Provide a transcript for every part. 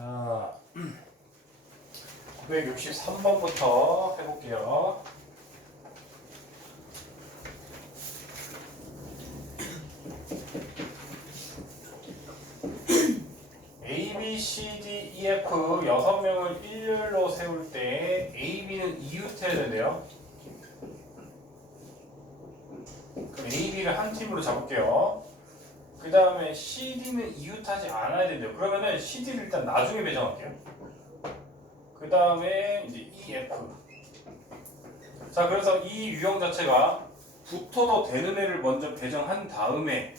자, 963번부터 해볼게요. A, B, C, D, E, F 6명을 일렬로 세울 때 A, B는 2유트 해야 된대요. 그럼 A, B를 한 팀으로 잡을게요. 그 다음에 C, D는 2유트 하지 않아야 된대요. 그러면은 C, D를 일단 나중에 배정할게요. 그 다음에 이제 E, F. 자, 그래서 이 유형 자체가 붙어도 되는 애를 먼저 배정한 다음에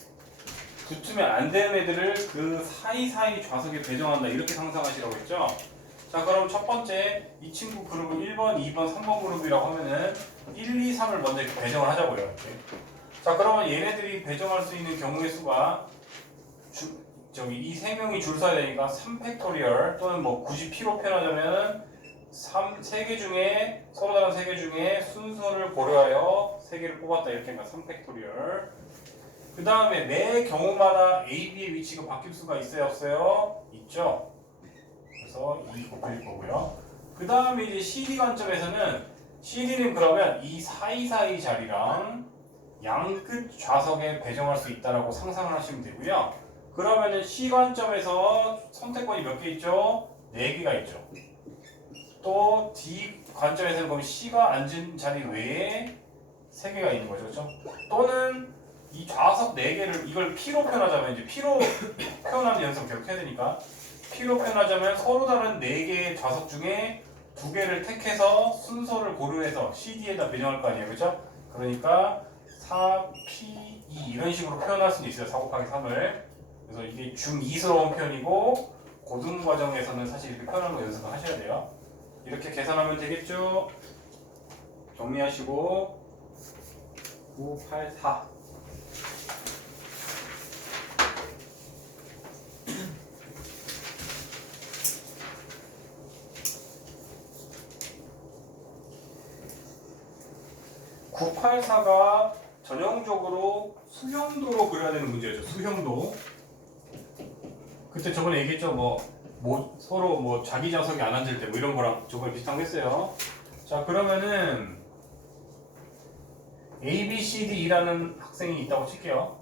붙으면 안 되는 애들을 그 사이사이 좌석에 배정한다, 이렇게 상상하시라고 했죠. 자, 그럼 첫 번째 이 친구 그룹을 1번, 2번, 3번 그룹이라고 하면은 1, 2, 3을 먼저 이렇게 배정을 하자고요. 이렇게. 자, 그러면 얘네들이 배정할 수 있는 경우의 수가 이 세 명이 줄 서야 되니까 3팩토리얼 또는 뭐 90p로 표현하자면 3개 중에 서로 다른 3개 중에 순서를 고려하여 3개를 뽑았다, 이렇게 하니까 3팩토리얼. 그 다음에 매 경우마다 A, B의 위치가 바뀔 수가 있어요, 없어요? 있죠. 그래서 2 곱해줄 거고요. 그 다음에 이제 CD 관점에서는 CD는 그러면 이 사이사이 자리랑 양끝 좌석에 배정할 수 있다라고 상상을 하시면 되고요. 그러면은 C 관점에서 선택권이 몇 개 있죠? 4개가 있죠. 또 D 관점에서는 그럼 C가 앉은 자리 외에 3개가 있는 거죠, 그렇죠? 또는 이 좌석 4개를 이걸 P로 표현하자면, 이제 P로 표현하는 연습 계속 해야 되니까 P로 표현하자면 서로 다른 4개의 좌석 중에 2개를 택해서 순서를 고려해서 CD에다 배정할 거 아니에요, 그렇죠? 그러니까 4P2 이런 식으로 표현할 수는 있어요, 4 곱하기 3을. 그래서 이게 중2스러운 표현이고 고등 과정에서는 사실 이렇게 표현하는 거 연습을 하셔야 돼요. 이렇게 계산하면 되겠죠? 정리하시고 9, 8, 4. (984가) 전형적으로 수형도로 그려야 되는 문제였죠. 수형도. 그때 저번에 얘기했죠. 뭐 서로 뭐 자기 좌석이 안 앉을 때 뭐 이런 거랑 저번에 비슷한 거 했어요. 자, 그러면은 A, B, C, D라는 학생이 있다고 칠게요.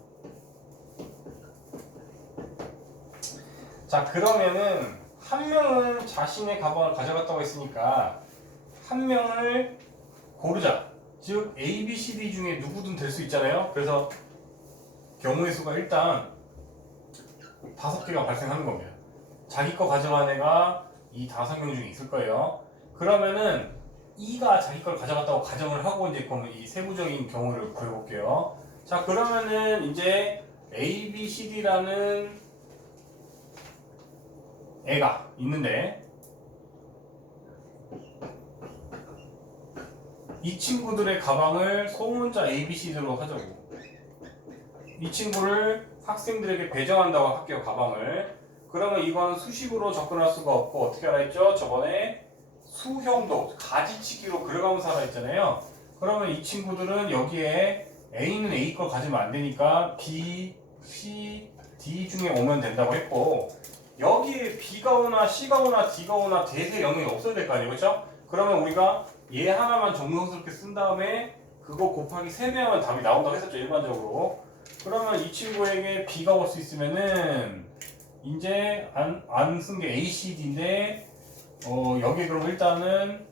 자, 그러면은 한 명은 자신의 가방을 가져갔다고 했으니까 한 명을 고르자. 즉 A, B, C, D 중에 누구든 될 수 있잖아요. 그래서 경우의 수가 일단 5개가 발생하는 겁니다. 자기 거 가져간 애가 이 5명 중에 있을 거예요. 그러면은 E가 자기 걸 가져갔다고 가정을 하고 이제 그러면 이 세부적인 경우를 구해볼게요. 자, 그러면은 이제 A, B, C, D라는 애가 있는데 이 친구들의 가방을 소문자 A, B, C, D로 하자고. 이 친구를 학생들에게 배정한다고 할게요, 가방을. 그러면 이건 수식으로 접근할 수가 없고 어떻게 하라 했죠? 저번에 수형도, 가지치기로 그려가면서 하라 했잖아요. 그러면 이 친구들은 여기에 A는 A 걸 가지면 안 되니까 B, C, D 중에 오면 된다고 했고, 여기에 B가 오나 C가 오나 D가 오나 대세 영역이 없어야 될 거 아니에요, 그렇죠? 그러면 우리가 얘 하나만 정성스럽게 쓴 다음에 그거 곱하기 3배 하면 답이 나온다고 했었죠, 일반적으로. 그러면 이 친구에게 B가 올 수 있으면은 이제 안 쓴 게 A, C, D인데 여기 그럼 일단은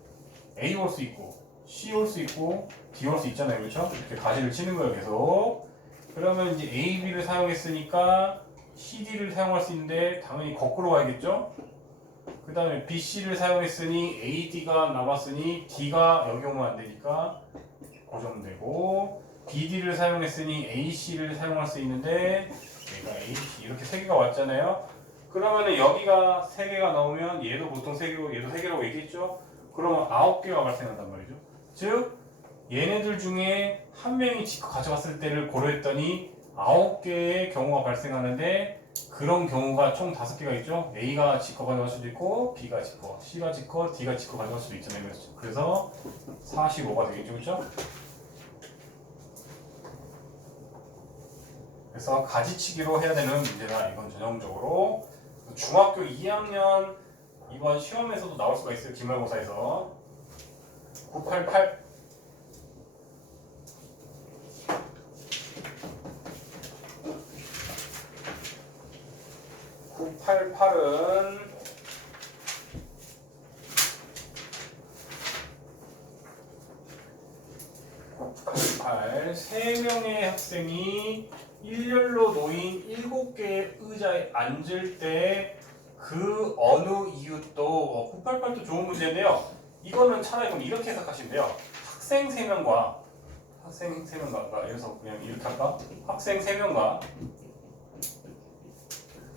A 올 수 있고 C 올 수 있고 D 올 수 있잖아요, 그렇죠? 이렇게 가지를 치는 거예요, 계속. 그러면 이제 A, B를 사용했으니까 C, D를 사용할 수 있는데 당연히 거꾸로 가야겠죠? 그 다음에 B, C를 사용했으니 A, D가 남았으니 D가 여기 오면 안 되니까 고정되고, B, D를 사용했으니 A, C를 사용할 수 있는데 얘가 A, C 이렇게 3개가 왔잖아요. 그러면은 여기가 3개가 나오면 얘도 보통 3개고 얘도 3개라고 얘기했죠. 그러면 9개가 발생한단 말이죠. 즉 얘네들 중에 한 명이 지커 가져갔을 때를 고려했더니 9개의 경우가 발생하는데, 그런 경우가 총 5개가 있죠. A가 지커 가져갈 수도 있고 B가 지커, C가 지커, D가 지커 가져갈 수도 있잖아요. 그래서 45가 되겠죠, 그렇죠? 그래서 가지치기로 해야 되는 문제다, 이건 전형적으로. 중학교 2학년 이번 시험에서도 나올 수가 있어요. 기말고사에서. 988 988은 988 3명의 학생이 일렬로 놓인 7개의 의자에 앉을 때 그 어느 이웃도 988도 좋은 문제인데요. 이거는 차라리 그럼 이렇게 해석하시면 돼요. 학생 3명과 그래서 그냥 이렇게 할까? 학생 3명과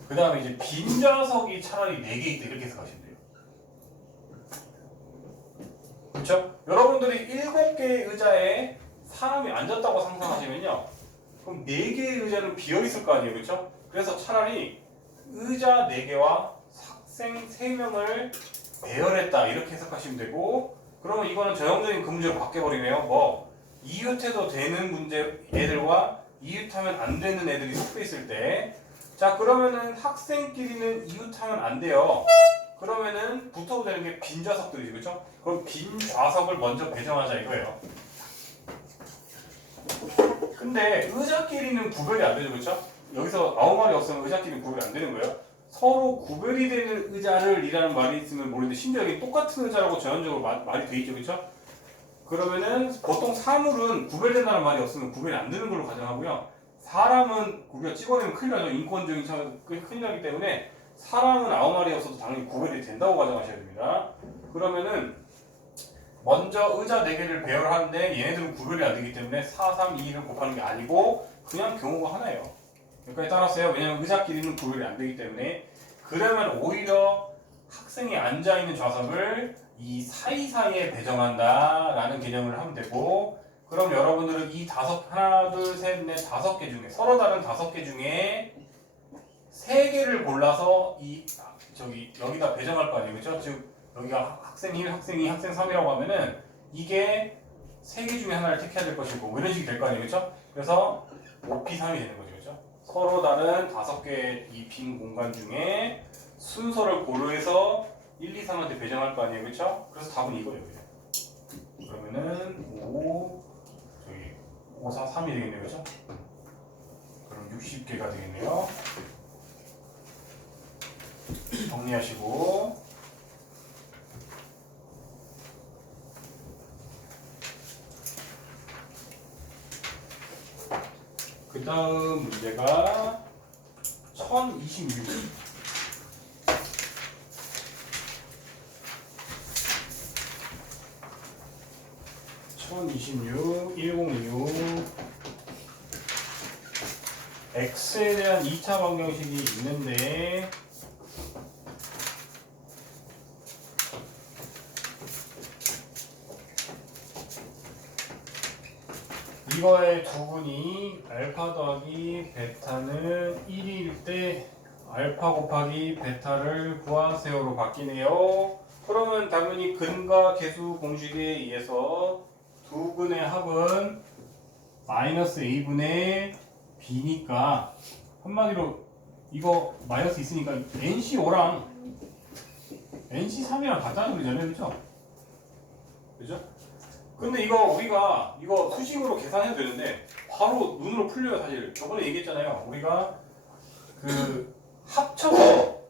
그 다음에 이제 빈 좌석이 차라리 4개 있다 이렇게 해석하시면 돼요. 그렇죠? 여러분들이 7개의 의자에 사람이 앉았다고 상상하시면요. 그럼 4개의 의자는 비어있을 거 아니에요. 그렇죠? 그래서 차라리 의자 4개와 학생 3명을 배열했다 이렇게 해석하시면 되고, 그러면 이거는 전형적인 그 문제로 바뀌어버리네요. 뭐 이웃해도 되는 문제 애들과 이웃하면 안 되는 애들이 섞여 있을 때, 자 그러면은 학생끼리는 이웃하면 안 돼요. 그러면은 붙어도 되는 게 빈 좌석들이지, 그렇죠? 그럼 빈 좌석을 먼저 배정하자 이거예요. 근데 의자끼리는 구별이 안 되죠, 그렇죠? 여기서 아무 말이 없으면 의자끼리는 구별이 안 되는 거예요. 서로 구별이 되는 의자를 이라는 말이 있으면 모르는데, 심지어 여기 똑같은 의자라고 전형적으로 말이 돼 있죠, 그렇죠? 그러면은 보통 사물은 구별된다는 말이 없으면 구별이 안 되는 걸로 가정하고요. 사람은 우리가 찍어내면 큰일 나죠. 인권적인 차원에서 큰일 나기 때문에 사람은 아무 말이 없어도 당연히 구별이 된다고 가정하셔야 됩니다. 그러면은 먼저 의자 4개를 배열하는데 얘네들은 구별이 안 되기 때문에 4, 3, 2, 1을 곱하는 게 아니고 그냥 경우가 하나예요. 여기까지 따랐어요. 왜냐면 의자끼리는 구별이 안 되기 때문에. 그러면 오히려 학생이 앉아있는 좌석을 이 사이사이에 배정한다라는 개념을 하면 되고, 그럼 여러분들은 이 하나, 둘, 셋, 넷, 5개 중에 서로 다른 5개 중에 3개를 골라서 여기다 배정할 거 아니에요, 그렇죠? 즉 여기가 학생 1, 학생 2, 학생 3이라고 하면은 이게 3개 중에 하나를 택해야 될 것이고 뭐 이런 식이 될 거 아니에요, 그렇죠? 그래서 5P3이 되는 거죠, 그렇죠? 서로 다른 5개의 이 빈 공간 중에 순서를 고려해서 1, 2, 3한테 배정할 거 아니에요, 그렇죠? 그래서 답은 이거예요, 그냥. 그러면은 5, 4, 3이 되겠네요, 그렇죠? 그럼 60개가 되겠네요. 정리하시고, 그 다음 문제가 1026. 1026, 1026. X에 대한 2차 방정식이 있는데, 이거의 두분이 알파 더하기 베타는 1일 때 알파 곱하기 베타를 구하세요로 바뀌네요. 그러면 당연히 근과 계수 공식에 의해서 두 근의 합은 마이너스 a분의 b니까, 한마디로 이거 마이너스 있으니까 NC5랑 NC3이랑 같다는 소리잖아요, 그렇죠? 그죠? 근데 우리가 이거 수식으로 계산해도 되는데 바로 눈으로 풀려요. 사실 저번에 얘기했잖아요. 우리가 그 합쳐서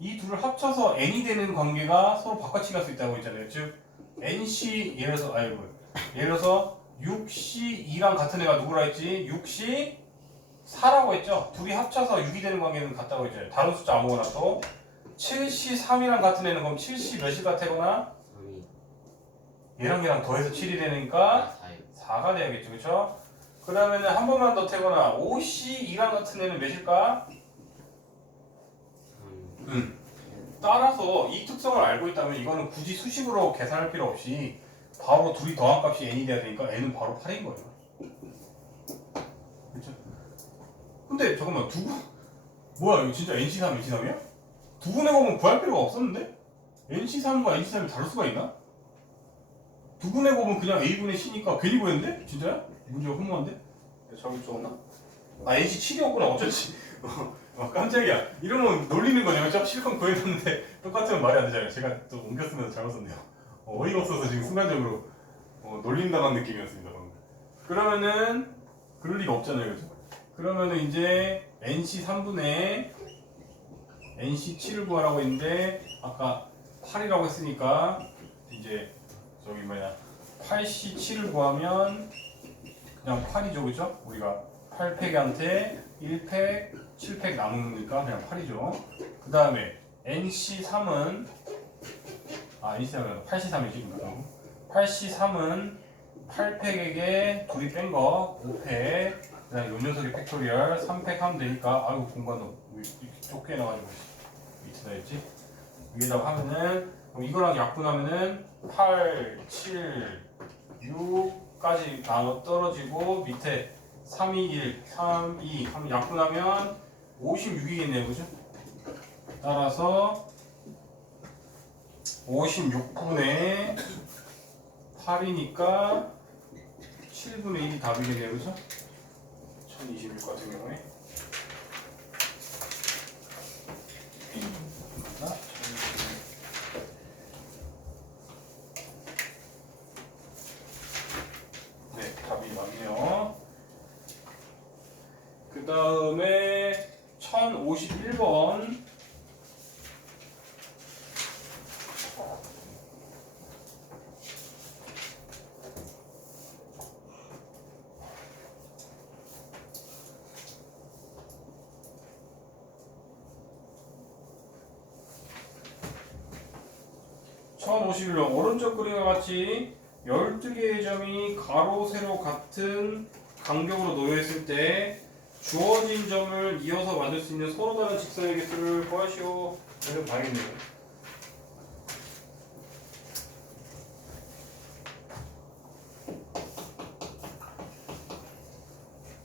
이 둘을 합쳐서 n이 되는 관계가 서로 바꿔치기 할 수 있다고 했잖아요. 즉 nc 예를 들어서 6c2랑 같은 애가 누구라 했지? 6c4라고 했죠. 둘이 합쳐서 6이 되는 관계는 같다고 했잖아요. 다른 숫자 아무거나. 또 7c3이랑 같은 애는 그럼 7c 몇이 같거나 얘랑 더해서 7이 되니까 4가 돼야겠죠, 그렇죠? 그러면은 한 번만 더 태거나 5C2랑 같은 애는 몇일까? 따라서 이 특성을 알고 있다면 이거는 굳이 수식으로 계산할 필요 없이 바로 둘이 더한 값이 n이 돼야 되니까 n은 바로 8인 거예요. 그렇죠? 근데 잠깐만, 뭐야 이거 진짜 NC3, NC3이야? 두 분의 곱은 구할 필요가 없었는데? NC3과 NC3이 다를 수가 있나? 두 분의 곱은 그냥 a분의 c니까 괜히 구했는데? 진짜야? 문제가 허무한데? 저기 좀 없나? NC7이었구나 어쩐지. 깜짝이야. 이러면 놀리는 거네요. 저 실컷 구해놨는데 똑같으면 말이 안 되잖아요. 제가 또 옮겨 쓰면서 잘못 썼네요. 어이가 없어서 지금 순간적으로 놀림당한 느낌이었습니다. 방금. 그러면은 그럴 리가 없잖아요. 그죠? 그러면은 이제 NC 3분의 NC 7을 구하라고 했는데 아까 8이라고 했으니까 이제 저기 뭐냐 8C 7을 구하면 그냥 8이죠. 그죠? 우리가 8팩한테 1팩 7팩 남으니까 그냥 8이죠. 그 다음에 NC3은 NC3은 8C3이지. 8C3은 8팩에게 둘이 뺀 거 5팩 그 다음에 요 녀석이 팩토리얼 3팩 하면 되니까 아이고 공간도 이렇게 좁게 해놔가지고 밑에다 했지. 위에다가 하면은 이거랑 약분하면은 8, 7, 6까지 나눠 떨어지고 밑에 3, 2, 1, 3, 2 하면 약분하면 56이겠네요. 그죠? 따라서 56분의 8이니까 7분의 1이 답이겠네요. 그죠? 1026 같은 경우에 네, 답이 맞네요. 그 다음에 1051번 1051번 오른쪽 그림과 같이 12개의 점이 가로, 세로 같은 간격으로 놓여있을 때 주어진 점을 이어서 만들 수 있는 서로 다른 직선의 개수를 구하시오. 이런 방이네요.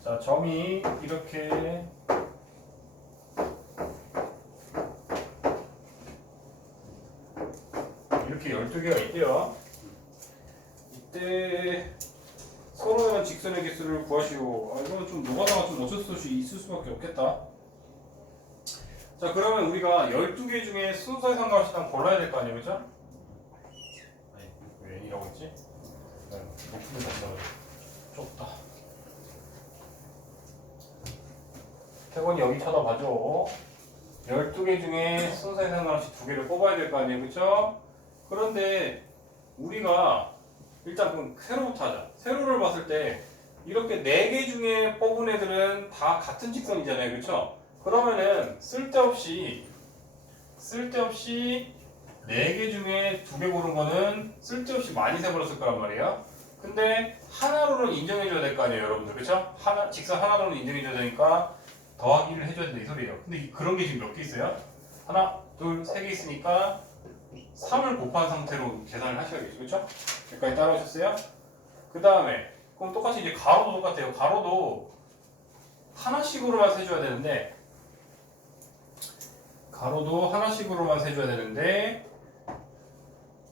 자, 점이 이렇게 이렇게 12개가 있대요. 이때 서로 다른 직선의 개수를 구하시오. 이거는 좀 노가다가 좀 어쩔 수 없이 있을 수밖에 없겠다. 자, 그러면 우리가 12개 중에 순서에 상관없이 일단 골라야 될 거 아니에요, 그죠? 아니, 왜 N이라고 했지? 높은 데 갔다가 좁다. 태권이 여기 쳐다봐줘. 12개 중에 순서에 상관없이 2개를 뽑아야 될 거 아니에요, 그쵸? 그런데 우리가 일단 그럼 세로부터 하자. 세로를 봤을 때 이렇게 4개 중에 뽑은 애들은 다 같은 직선이잖아요, 그쵸? 그러면은 쓸데없이 4개 중에 2개 고른 거는 쓸데없이 많이 세버렸을 거란 말이에요. 근데 하나로는 인정해줘야 될 거 아니에요, 여러분들, 그쵸? 직선 하나로는 인정해줘야 되니까 더하기를 해줘야 된다 이 소리예요. 근데 그런 게 지금 몇 개 있어요? 하나, 둘, 3개 있으니까 3을 곱한 상태로 계산을 하셔야겠죠, 그렇죠? 여기까지 따라오셨어요? 그 다음에 그럼 똑같이 이제 가로도 똑같아요. 가로도 하나씩으로만 세줘야 되는데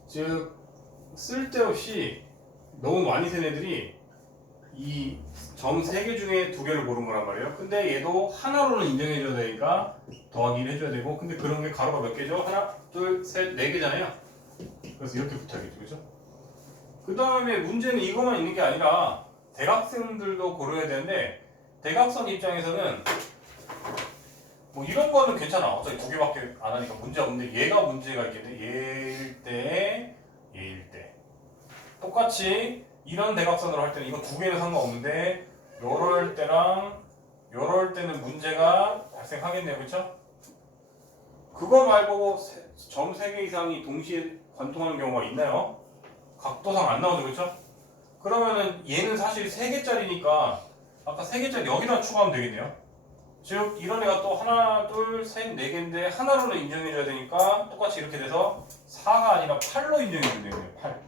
즉 쓸데없이 너무 많이 센 애들이 이 점 3개 중에 2개를 고른 거란 말이에요. 근데 얘도 하나로는 인정해줘야 되니까 더하기를 해줘야 되고, 근데 그런 게 가로가 몇 개죠? 하나, 둘, 셋, 4개잖아요. 그래서 이렇게 붙여야겠죠, 그죠? 그 다음에 문제는 이것만 있는 게 아니라 대각선들도 고려해야 되는데, 대각선 입장에서는 뭐 이런 거는 괜찮아. 어차피 2개밖에 안 하니까 문제가 없는데, 얘가 문제가 있겠네. 얘일 때 똑같이 이런 대각선으로 할 때는 이거 2개는 상관없는데, 요럴 때는 문제가 발생하겠네요, 그쵸? 그거 말고 점 3개 이상이 동시에 관통하는 경우가 있나요? 각도상 안 나오죠, 그쵸? 그러면은 얘는 사실 3개짜리니까 아까 3개짜리 여기다 추가하면 되겠네요. 즉 이런 애가 또 하나, 둘, 셋, 4개인데 하나로는 인정해줘야 되니까 똑같이 이렇게 돼서 4가 아니라 8로 인정해주면 되겠네요. 8.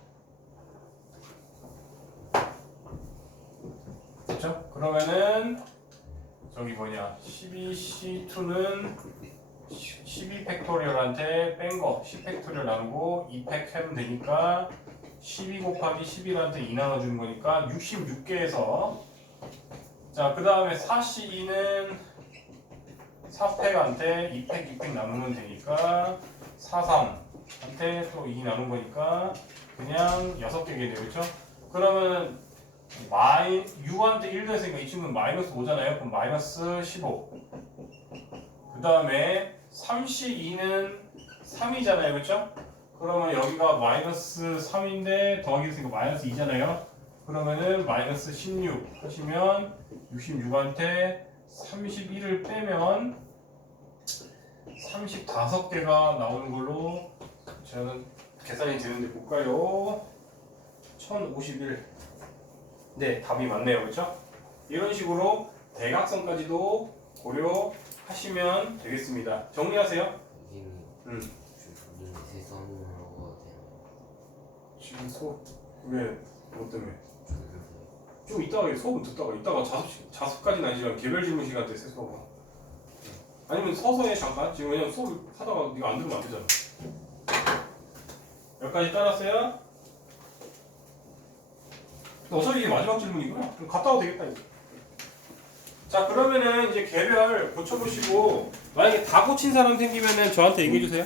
그렇죠? 그러면은 저기 뭐냐 12C2는 12팩토리얼한테 뺀 거 10팩토리얼 나누고 2팩 하면 되니까 12 곱하기 11한테 2 나눠주는 거니까 66개에서 자 그 다음에 4C2는 4팩한테 2팩 2팩 나누면 되니까 4, 3한테 또 2 나눈 거니까 그냥 6개겠네요. 그렇죠? 그러면 U한테 1 더했으니까 이 친구는 마이너스 5잖아요. 그럼 마이너스 15. 그 다음에 3C2는 3이잖아요. 그렇죠? 그러면 여기가 마이너스 3인데 더하기 했으니까 마이너스 2잖아요. 그러면은 마이너스 16 하시면 66한테 31을 빼면 35개가 나오는 걸로 저는 계산이 되는데 볼까요? 1051. 네, 답이 맞네요. 그렇죠? 이런 식으로 대각선까지도 고려하시면 되겠습니다. 정리하세요. 선생님, 저는 세선으로 되나요? 지금 왜? 뭐 때문에? 저는 좀 이따가 수업은 듣다가 이따가 자습까지는 아니지만 개별 질문 시간 때 수업은 아니면 서서 해 잠깐. 지금 왜냐면 수업 하다가 네가 안 들으면 안 되잖아. 여기까지 따랐어요? 어차피 이게 마지막 질문이구나. 그럼 갔다 와도 되겠다 이제. 자 그러면은 이제 개별 고쳐보시고 만약에 다 고친 사람 생기면은 저한테 얘기해 주세요.